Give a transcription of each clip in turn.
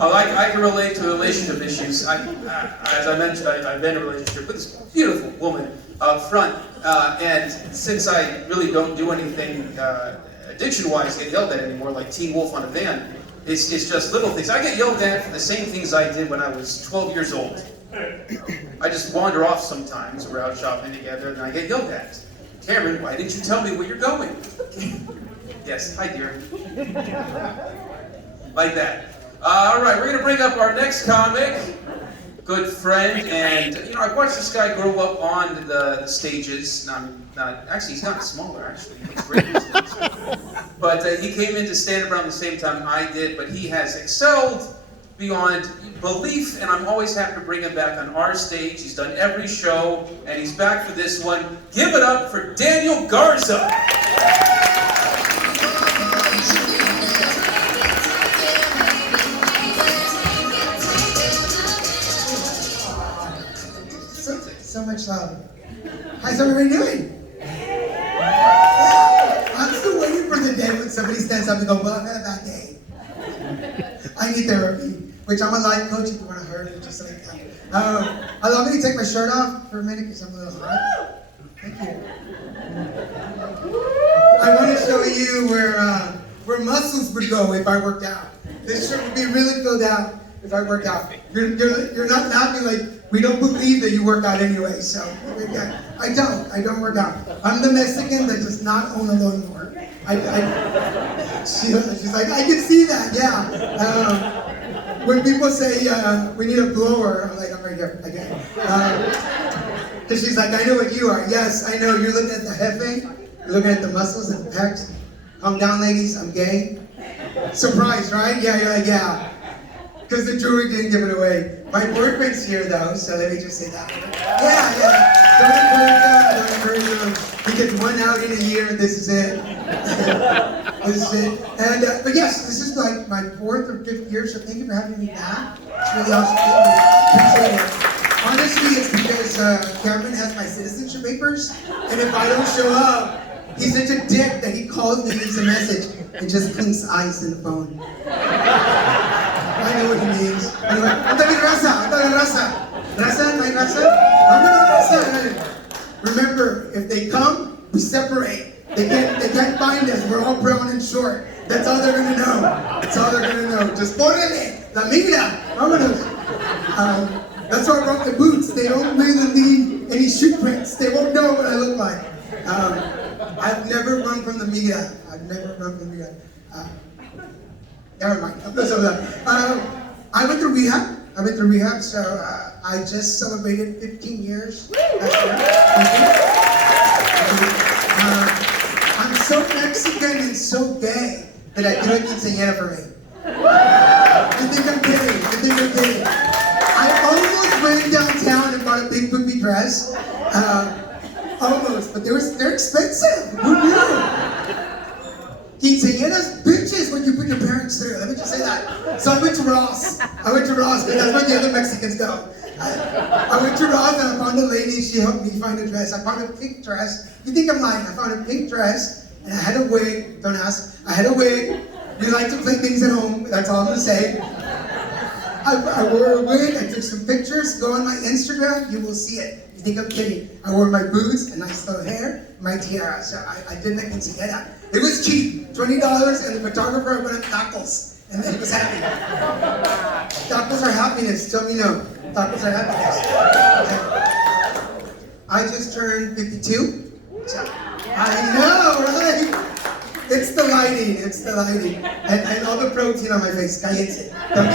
I can relate to relationship issues. As I mentioned, I've been in a relationship with this beautiful woman up front, and since I really don't do anything addiction-wise, get yelled at anymore, like Teen Wolf on a van, it's just little things. I get yelled at for the same things I did when I was 12 years old. I just wander off sometimes. We're out shopping together, and I get yelled at. Cameron, why didn't you tell me where you're going? Yes, hi dear. Like that. All right, we're going to bring up our next comic, good friend, and I watched this guy grow up on the stages. Actually, he's gotten smaller. Actually, he looks great. But he came into stand-up around the same time I did. But he has excelled beyond belief, and I'm always happy to bring him back on our stage. He's done every show, and he's back for this one. Give it up for Daniel Garza. So much love. How's everybody doing? Yeah. I'm still waiting for the day when somebody stands up and goes, well, I had a bad day. I need therapy, which I'm a life coach if you want to hurt it, just like that. Allow me to take my shirt off for a minute because I'm a little hot. Thank you. I want to show you where muscles would go if I worked out. This shirt would be really filled out if I work out. You're not laughing like we don't believe that you work out anyway, so I don't work out. I'm the Mexican that does not own a lawnmower. She's like, I can see that, yeah. When people say, we need a blower, I'm like, I'm right here, again. Because she's like, I know what you are. Yes, I know, you're looking at the jefe, you're looking at the muscles and the pecs. Calm down, ladies, I'm gay. Surprised, right? Yeah, you're like, yeah. Because the jewelry didn't give it away. My boyfriend's here though, so let me just say that. Yeah. Don't encourage him. He gets one out in a year, this is it. This is it. And, but yes, this is like my 4th or 5th year, so thank you for having me back. It's really awesome. Appreciate it. Honestly, it's because Cameron has my citizenship papers, and if I don't show up, he's such a dick that he calls me, leaves a message, and just clinks ice in the phone. I know what he means. Anyway, raza. Remember, if they come, we separate. They can't find us. We're all brown and short. That's all they're gonna know. That's all they're gonna know. Just ponele, la migra, vámonos. That's why I brought the boots. They don't really leave any shoe prints. They won't know what I look like. I've never run from the migra. Never mind. I went through rehab. So I just celebrated 15 years last year. I'm so Mexican and so gay that I do a quinceañera for me. You think I'm kidding? I almost went downtown and bought a big poopy dress. Almost, but they're expensive. Who knew? Quinceañeras, bitches, when you put your parents through. Let me just say that. So I went to Ross because that's where the other Mexicans go. I went to Ross and I found a lady. She helped me find a dress. I found a pink dress. You think I'm lying? I found a pink dress and I had a wig. Don't ask. I had a wig. We like to play things at home. That's all I'm gonna say. I wore a wig. I took some pictures. Go on my Instagram. You will see it. You think I'm kidding? I wore my boots, a nice little hair, my tiara. So I did my quinceañera. It was cheap, $20, and the photographer went up tacos, and then he was happy. Tacos are happiness, tell me no. Tacos are happiness. I just turned 52. So, I know, right? It's the lighting. And all the protein on my face. Cállense. Don't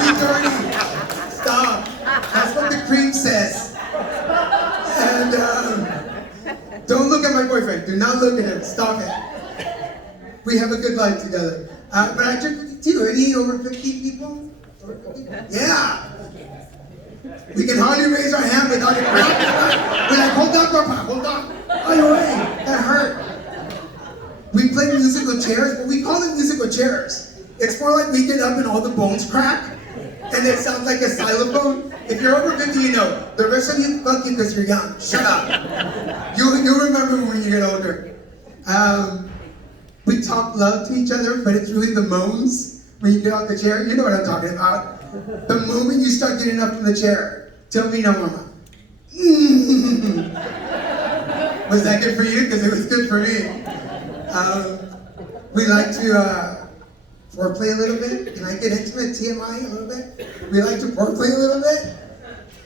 be dirty. Stop. That's what the cream says. And, don't look at my boyfriend. Do not look at him. Stop it. We have a good life together. But I took 52. Any over 50 people? Yeah. We can hardly raise our hand without it. We're like, hold on, Papa. Hold on. Oh, wait. That hurt. We play musical chairs, but we call them musical chairs. It's more like we get up and all the bones crack, and it sounds like a xylophone. If you're over 50, you know. The rest of you, fuck you because you're young. Shut up. You'll remember when you get older. we talk love to each other, but it's really the moans when you get off the chair. You know what I'm talking about. The moment you start getting up from the chair, tell me no, mama. Was that good for you? Because it was good for me. We like to foreplay a little bit. Can I get intimate, TMI, a little bit? We like to foreplay a little bit.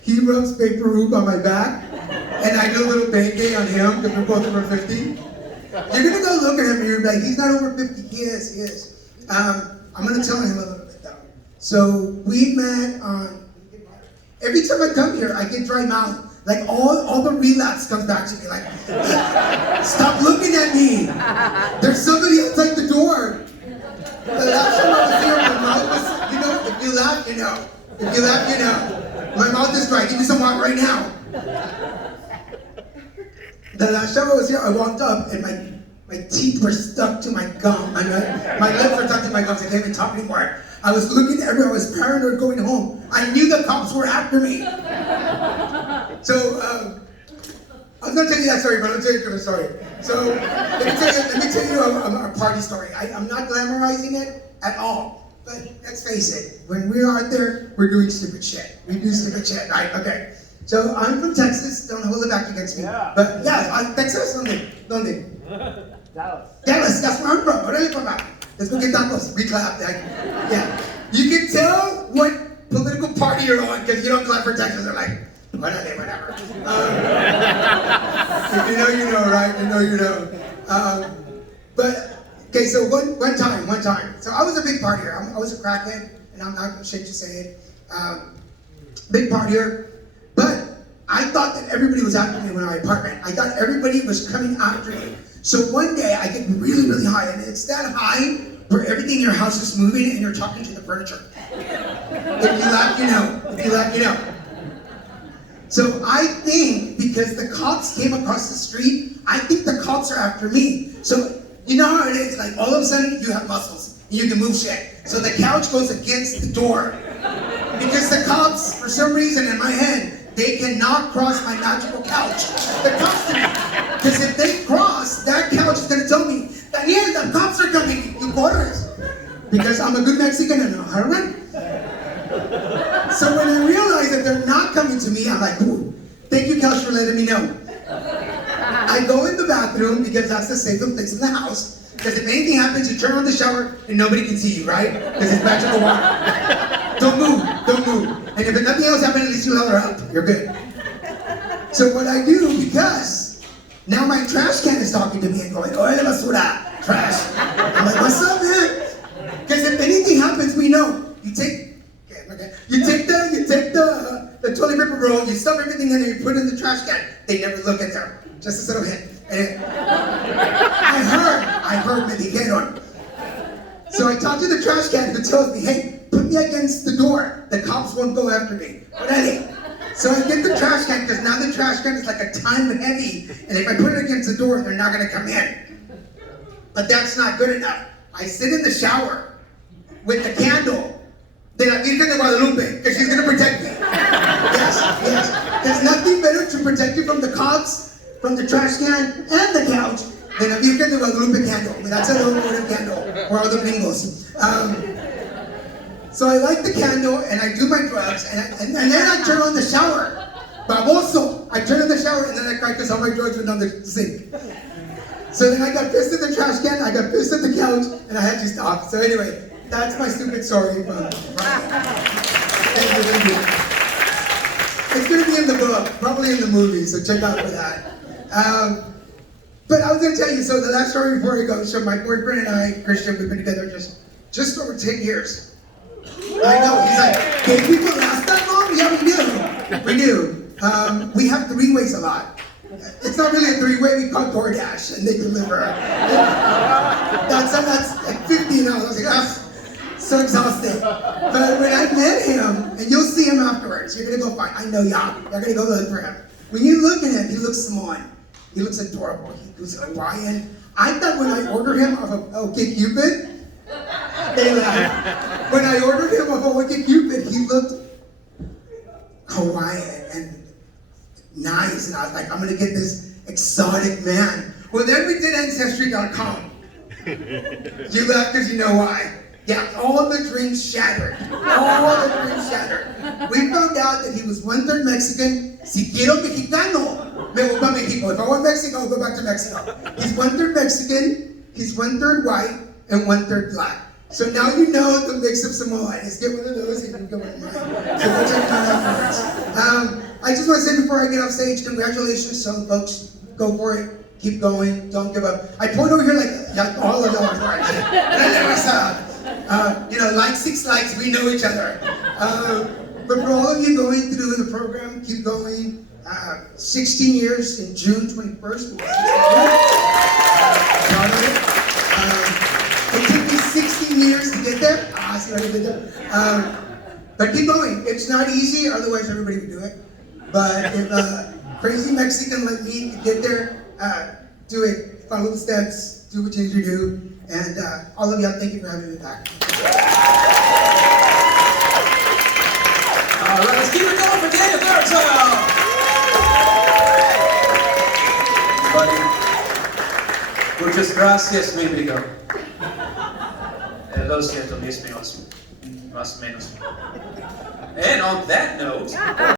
He rubs paper rube on my back, and I do a little bang on him because we're both over 50. You're gonna go look at him and you're like, he's not over 50. He is. I'm gonna tell him a little bit though. So we met on. Every time I come here, I get dry mouth. Like all the relapse comes back to me. Like, stop looking at me. There's somebody outside the door. The last time I was here, my mouth was, you know, if you laugh, you know. If you laugh, you know. My mouth is dry. Give me some water right now. The last time I was here, I walked up and my teeth were stuck to my gum. My lips were stuck to my gums. I can't even talk anymore. I was looking everywhere. I was paranoid going home. I knew the cops were after me. So, I was going to tell you that story, but I'll tell you a different story. So, let me tell you a party story. I'm not glamorizing it at all. But let's face it, when we're out there, we're doing stupid shit. We do stupid shit, right? Okay. So, I'm from Texas. Don't hold it back against me. Yeah. But yeah, Texas, ¿dónde? Dallas. Dallas, that's where I'm from. Órale, papá. Let's go get tacos. We clap. Like, yeah. You can tell what political party you're on because you don't clap for Texas. They're like, whatever. If you know, you know, right? You know, you know. But, okay, so one time. So I was a big partier. I was a crackhead, and I'm not ashamed to say it. Big partier. But I thought that everybody was after me in my apartment. I thought everybody was coming after me. So one day I get really, really high, and it's that high where everything in your house is moving and you're talking to the furniture. If you laugh, you know. If you laugh, you know. So I think because the cops came across the street, I think the cops are after me. So you know how it is, like all of a sudden you have muscles and you can move shit. So the couch goes against the door. Because the cops, for some reason in my head, they cannot cross my magical couch. The cops can. Because if they cross, that couch is going to tell me, Daniel, the cops are coming, you quarters. Because I'm a good Mexican and I know how to run. So when I realize that they're not coming to me, I'm like, ooh, thank you, couch, for letting me know. I go in the bathroom because that's the safest place in the house. Because if anything happens, you turn on the shower and nobody can see you, right? Because it's magical water. Don't move. And if nothing else happens, at least you held her up. You're good. So what I do, because now my trash can is talking to me and going, "Oye, basura, trash." I'm like, "What's up, man?" Because if anything happens, we know. You take the toilet paper roll, you stuff everything in there, you put it in the trash can. They never look at them. Just a little hit. And I heard me dijeron. So I talked to the trash can who tells me, "Hey, put me against the door. The cops won't go after me." Already. So I get the trash can because now the trash can is like a ton heavy, and if I put it against the door, they're not gonna come in. But that's not good enough. I sit in the shower with the candle. De la Virgen de Guadalupe, because she's gonna protect me. Yes. There's nothing better to protect you from the cops, from the trash can, and the couch than a Virgen de Guadalupe candle. I mean, that's a little candle for all the gringos. So I light the candle and I do my drugs and then I turn on the shower. Baboso! I turn on the shower and then I cry because all my drugs went down the sink. So then I got pissed at the trash can, I got pissed at the couch, and I had to stop. So anyway, that's my stupid story. Thank you. It's going to be in the book, probably in the movie, so check out for that. But I was going to tell you, so the last story before I go, so my boyfriend and I, Christian, we've been together just over 10 years. I know, he's like, "Can people last that long?" Yeah, we do. We have three-ways a lot. It's not really a three-way, we call DoorDash, and they deliver. That's like 50 now, I was like, so exhausted. But when I met him, and you'll see him afterwards, you're gonna go find, I know y'all, you're gonna go look for him. When you look at him, he looks Samoan. He looks adorable, he looks Hawaiian. I thought when I ordered him off of OkCupid, they laughed. When I ordered him off of OkCupid, he looked Hawaiian and nice, and I was like, I'm gonna get this exotic man. Well, then we did Ancestry.com. You laugh because you know why. Yeah, all the dreams shattered. All the dreams shattered. We found out that he was 1/3 Mexican. Si quiero mexicano, me voy para Mexico. If I want Mexico, I'll go back to Mexico. He's 1/3 Mexican, he's 1/3 white, and 1/3 black. So now you know the mix of Samoan. Just get one of those and you can go with mine. So we'll check that out first. I just want to say before I get off stage, congratulations, some folks. Go for it. Keep going. Don't give up. I point over here like all of y'all are. Like 6 likes, we know each other. But for all of you going through the program, keep going. 16 years in June 21st. It took me 16 years to get there. See what I did there? But keep going. It's not easy, otherwise everybody would do it. But if a crazy Mexican like me could get there, do it. Follow the steps. Do what you need to do. And all of y'all, thank you for having me back. All right, let's keep it going for Daniel Garza. Buddy, muchas gracias, mi amigo. Lo siento, 10 minutos, más o menos. And on that note.